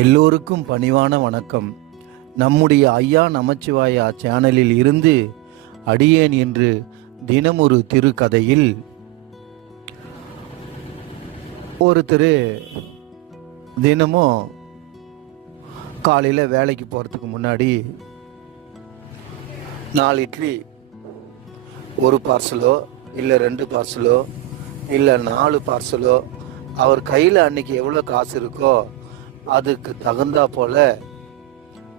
எல்லோருக்கும் பணிவான வணக்கம். நம்முடைய ஐயா நமச்சிவாயா சேனலில் இருந்து அடியேன் என்று தினமொரு திருக்கதையில் ஒருத்தர் தினமும் காலையில் வேலைக்கு போகிறதுக்கு முன்னாடி 4 இட்லி, ஒரு பார்சலோ இல்லை 2 பார்சலோ இல்லை 4 பார்சலோ அவர் கையில் அன்னைக்கு எவ்வளோ காசு இருக்கோ அதுக்கு தகுந்தா போல்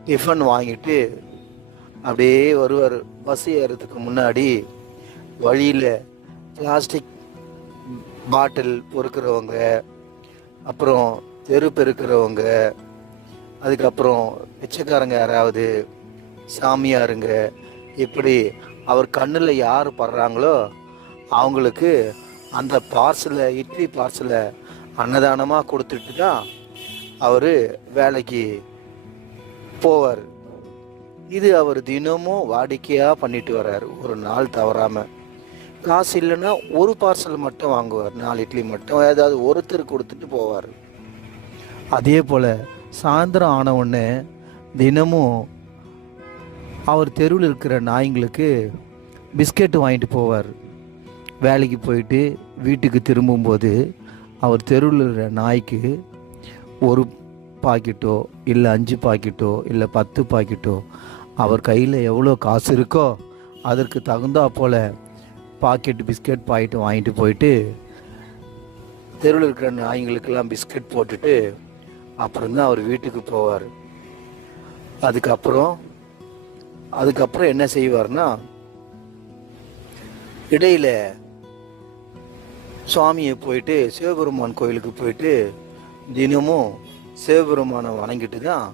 டிஃபன் வாங்கிட்டு அப்படியே வருவார். பஸ் ஏறதுக்கு முன்னாடி வழியில் பிளாஸ்டிக் பாட்டில் பொறுக்கிறவங்க, அப்புறம் தெரு பெருக்கிறவங்க, அதுக்கப்புறம் பிச்சைக்காரங்க, யாராவது சாமியாருங்க, இப்படி அவர் கண்ணில் யார் படுறாங்களோ அவங்களுக்கு அந்த பார்சலை, இட்லி பார்சலை அன்னதானமாக கொடுத்துட்டு தான் அவர் வேலைக்கு போவார். இது அவர் தினமும் வாடிக்கையாக பண்ணிட்டு வர்றார். ஒரு நாள் தவறாமல். காசு இல்லைன்னா ஒரு பார்சல் மட்டும் வாங்குவார், 4 இட்லி மட்டும் ஏதாவது ஒருத்தர் கொடுத்துட்டு போவார். அதே போல் சாயந்தரம் ஆன உடனே தினமும் அவர் தெருவில் இருக்கிற நாய்ங்களுக்கு பிஸ்கெட்டு வாங்கிட்டு போவார். வேலைக்கு போயிட்டு வீட்டுக்கு திரும்பும்போது அவர் தெருவில் இருக்கிற நாய்க்கு ஒரு பாக்கெட்டோ இல்லை 5 பாக்கெட்டோ இல்லை 10 பாக்கெட்டோ அவர் கையில் எவ்வளோ காசு இருக்கோ அதற்கு தகுந்தா போல் பாக்கெட்டு பிஸ்கெட் பாக்கெட்டு வாங்கிட்டு போயிட்டு தெருவில் இருக்கிற நாய்களுக்கெல்லாம் பிஸ்கெட் போட்டுட்டு அப்புறம்தான் அவர் வீட்டுக்கு போவார். அதுக்கப்புறம் என்ன செய்வார்னா, இடையில சுவாமியை போயிட்டு சிவபெருமான் கோயிலுக்கு போயிட்டு தினமும் சிவபெருமானை வணங்கிட்டு தான்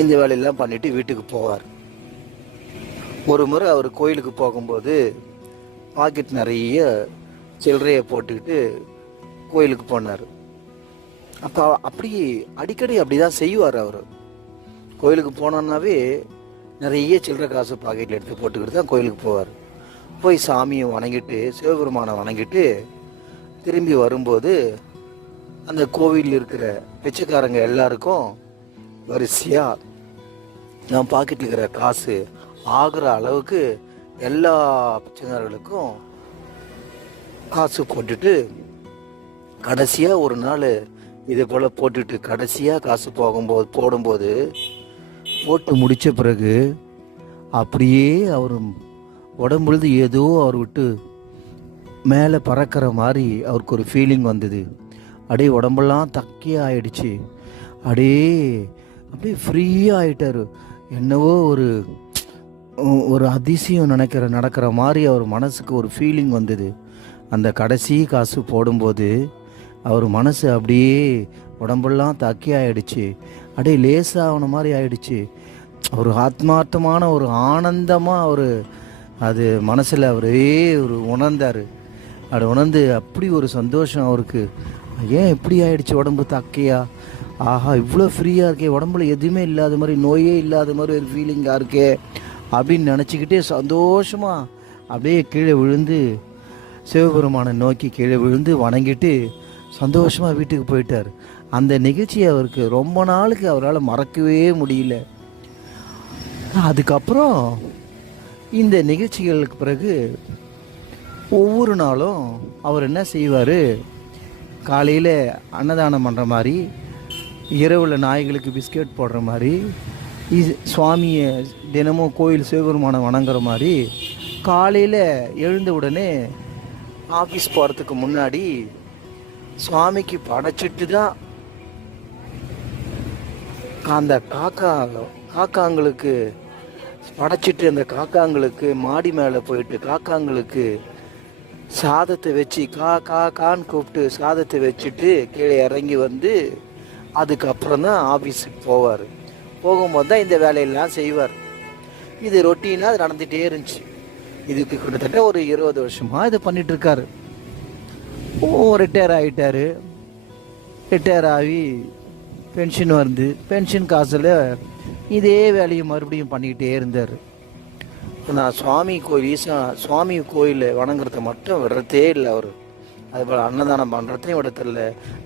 இந்த வேலையெல்லாம் பண்ணிட்டு வீட்டுக்கு போவார். ஒரு முறை அவர் கோயிலுக்கு போகும்போது பாக்கெட் நிறைய சில்லறையை போட்டுக்கிட்டு கோயிலுக்கு போனார். அப்போ அடிக்கடி அப்படி தான் செய்வார். அவர் கோயிலுக்கு போனோன்னாவே நிறைய சில்லறை காசு பாக்கெட்டில் எடுத்து போட்டுக்கிட்டு தான் கோயிலுக்கு போவார். போய் சாமியை வணங்கிட்டு சிவபெருமானை வணங்கிட்டு திரும்பி வரும்போது அந்த கோவிலில் இருக்கிற பிச்சைக்காரங்க எல்லாருக்கும் வரிசையாக நான் பாக்கெட்டில் இருக்கிற காசு ஆகிற அளவுக்கு எல்லா பிச்சைக்காரர்களுக்கும் காசு போட்டுட்டு கடைசியாக ஒரு நாள் இதே போல் போட்டுட்டு கடைசியாக காசு போடும்போது போட்டு முடித்த பிறகு அப்படியே அவர் உடம்புழுது ஏதோ அவர் விட்டு மேலே பறக்கிற மாதிரி அவருக்கு ஒரு ஃபீலிங் வந்தது. அப்படியே உடம்பெல்லாம் தக்கியே ஆயிடுச்சு. அப்படியே ஃப்ரீயாக ஆகிட்டார். என்னவோ ஒரு அதிசயம் நடக்கிற மாதிரி அவர் மனசுக்கு ஒரு ஃபீலிங் வந்தது. அந்த கடைசி காசு போடும்போது அவர் மனசு அப்படியே உடம்பெல்லாம் தக்கி ஆகிடுச்சு. அப்படியே லேசான மாதிரி ஆயிடுச்சு. ஒரு ஆத்மார்த்தமான ஒரு ஆனந்தமாக அது மனசில் அவரே உணர்ந்தார். அப்படி உணர்ந்து அப்படி ஒரு சந்தோஷம் அவருக்கு. ஏன் இப்படி ஆயிடுச்சு உடம்பு தக்கையா, ஆஹா இவ்வளோ ஃப்ரீயாக இருக்கே, உடம்புல எதுவுமே இல்லாத மாதிரி, நோயே இல்லாத மாதிரி ஒரு ஃபீலிங்காக இருக்கே அப்படின்னு நினச்சிக்கிட்டே சந்தோஷமாக அப்படியே கீழே விழுந்து சிவபெருமானை நோக்கி கீழே விழுந்து வணங்கிட்டு சந்தோஷமாக வீட்டுக்கு போயிட்டார். அந்த நிகழ்ச்சியை அவருக்கு ரொம்ப நாளுக்கு அவரால் மறக்கவே முடியல. அதுக்கப்புறம் இந்த நிகழ்ச்சிகளுக்கு பிறகு ஒவ்வொரு நாளும் அவர் என்ன செய்வார், காலையில் அன்னதானம் பண்ணுற மாதிரி, இரவில் நாய்களுக்கு பிஸ்கெட் போடுற மாதிரி, சுவாமியை தினமும் கோயில் சிவபெருமானை வணங்குற மாதிரி, காலையில் எழுந்த உடனே ஆஃபீஸ் போகிறதுக்கு முன்னாடி சுவாமிக்கு படைச்சிட்டு தான் அந்த காக்காங்களுக்கு படைச்சிட்டு அந்த காக்காங்களுக்கு மாடி மேலே போயிட்டு காக்காங்களுக்கு சாதத்தை வச்சு கான்னு கூப்பிட்டு சாதத்தை வச்சுட்டு கீழே இறங்கி வந்து அதுக்கப்புறம் தான் ஆஃபீஸுக்கு போவார். போகும்போது தான் இந்த வேலையெல்லாம் செய்வார். இது ரொட்டீனாக அது நடந்துகிட்டே இருந்துச்சு. இதுக்கு கிட்டத்தட்ட ஒரு 20 வருஷமாக இது பண்ணிகிட்ருக்காரு. ரிட்டையர் ஆகிட்டார். ரிட்டையர் ஆகி பென்ஷன் வந்து பென்ஷன் காசில் இதே வேலையை மறுபடியும் பண்ணிக்கிட்டே இருந்தார். நான் சுவாமி கோயில் வணங்குறத மட்டும் விடுறதே இல்லை அவர். அதுபோல் அன்னதானம் பண்ணுறதையும் விடத்தில்ல,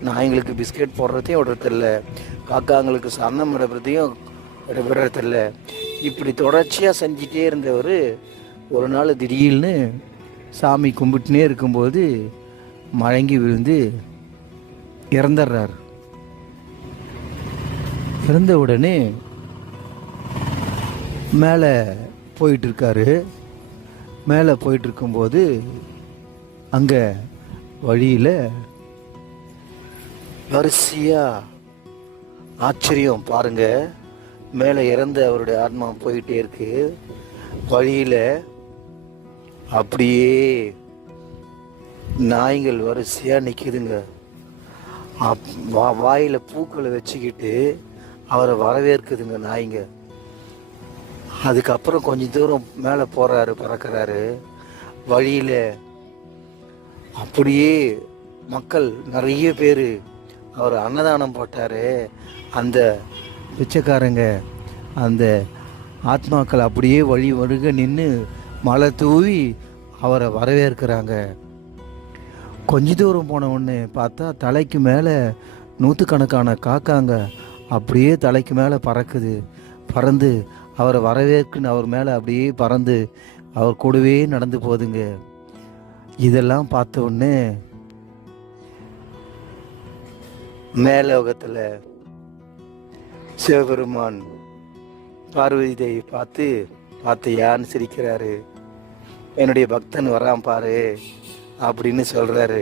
நாய்ங்களுக்கு பிஸ்கெட் போடுறதையும் விடுறதில்ல, காக்காங்களுக்கு சரணம் விடுறதையும் விடுறதில்ல. இப்படி தொடர்ச்சியாக செஞ்சிட்டே இருந்தவர் ஒரு நாள் திடீர்னு சாமி கும்பிட்டுனே இருக்கும்போது மயங்கி விழுந்து இறந்துடுறார். இறந்த உடனே மேலே போயிட்டுருக்காரு. மேலே போயிட்டுருக்கும்போது அங்கே வழியில் வரிசையாக ஆச்சரியம் பாருங்க, மேலே இறந்த அவருடைய ஆத்மா போயிட்டே இருக்கு. வழியில் அப்படியே நாய்கள் வரிசையாக நிற்கிதுங்க. வாயில் பூக்களை வச்சுக்கிட்டு அவரை வரவேற்குதுங்க நாய்ங்க. அதுக்கப்புறம் கொஞ்சம் தூரம் மேலே போகிறாரு, பறக்கிறாரு. வழியில் அப்படியே மக்கள் நிறைய பேர் அவர் அன்னதானம் போட்டார். அந்த பிச்சைக்காரங்க அந்த ஆத்மாக்கள் அப்படியே வழி வருக நின்று மழை தூவி அவரை வரவேற்கிறாங்க. கொஞ்ச தூரம் போன உடனே பார்த்தா தலைக்கு மேலே நூற்றுக்கணக்கான காக்காங்க அப்படியே தலைக்கு மேலே பறக்குது. பறந்து அவரை வரவேற்குன்னு அவர் மேலே அப்படியே பறந்து அவர் கூடவே நடந்து போகுதுங்க. இதெல்லாம் பார்த்த உடனே மேலோகத்தில் சிவபெருமான் பார்வதி தேவி பார்த்து யான்னு சிரிக்கிறாரு. என்னுடைய பக்தன் வரான் பாரு அப்படின்னு சொல்கிறாரு.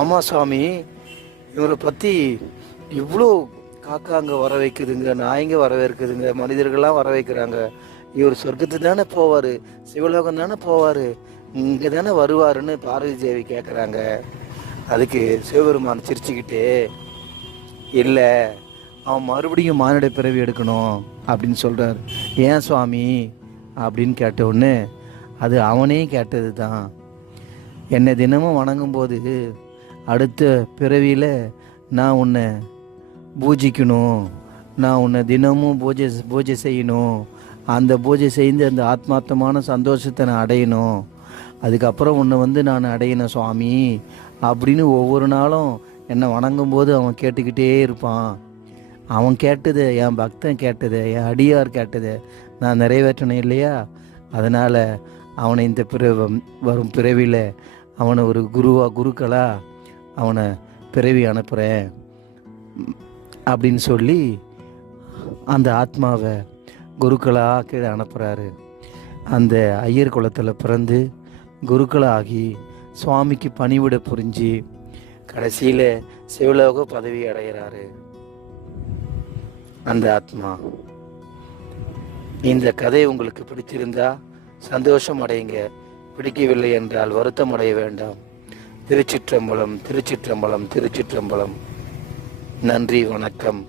ஆமாம் சுவாமி, இவரை பற்றி இவ்வளோ காக்காங்க வர வைக்குதுங்க, நாய்ங்க வர வைக்குதுங்க, மனிதர்கள்லாம் வர வைக்கிறாங்க. இவர் சொர்க்கத்துக்கு தானே போவார், சிவலோகம் தானே போவார், இங்கே தானே வருவாருன்னு பார்வதி தேவி கேட்குறாங்க. அதுக்கு சிவபெருமான் சிரிச்சுக்கிட்டே, இல்லை அவன் மறுபடியும் மானிட பிறவி எடுக்கணும் அப்படின்னு சொல்கிறார். ஏன் சுவாமி அப்படின்னு கேட்ட உடனே அது அவனே கேட்டது தான். என்னை தினமும் வணங்கும்போது அடுத்த பிறவியில் நான் உன்னை பூஜிக்கணும், நான் உன்னை தினமும் பூஜை செய்யணும், அந்த பூஜை செய்து அந்த ஆத்மார்த்தமான சந்தோஷத்தை நான் அடையணும், அதுக்கப்புறம் உன்னை நான் அடையணும் சுவாமி அப்படின்னு ஒவ்வொரு நாளும் என்னை வணங்கும்போது அவன் கேட்டுக்கிட்டே இருப்பான். அவன் கேட்டதை, என் பக்தன் கேட்டதை, என் அடியார் கேட்டதை நான் நிறைவேற்றணும் இல்லையா? அதனால் அவனை இந்த வரும் பிறவியில் அவனை ஒரு குருக்களாக அவனை பிறவி அனுப்புகிறேன் அப்படின்னு சொல்லி அந்த ஆத்மாவை குருக்களாக கீழே அனுப்புகிறாரு. அந்த ஐயர் குலத்தில் பிறந்து குருக்களாகி சுவாமிக்கு பணிவிட புரிஞ்சு கடைசியில் சிவலோக பதவி அடைகிறாரு அந்த ஆத்மா. இந்த கதை உங்களுக்கு பிடிச்சிருந்தா சந்தோஷம் அடையுங்க, பிடிக்கவில்லை என்றால் வருத்தம் அடைய வேண்டாம். திருச்சிற்றம்பலம், திருச்சிற்றம்பலம், திருச்சிற்றம்பலம். நன்றி, வணக்கம்.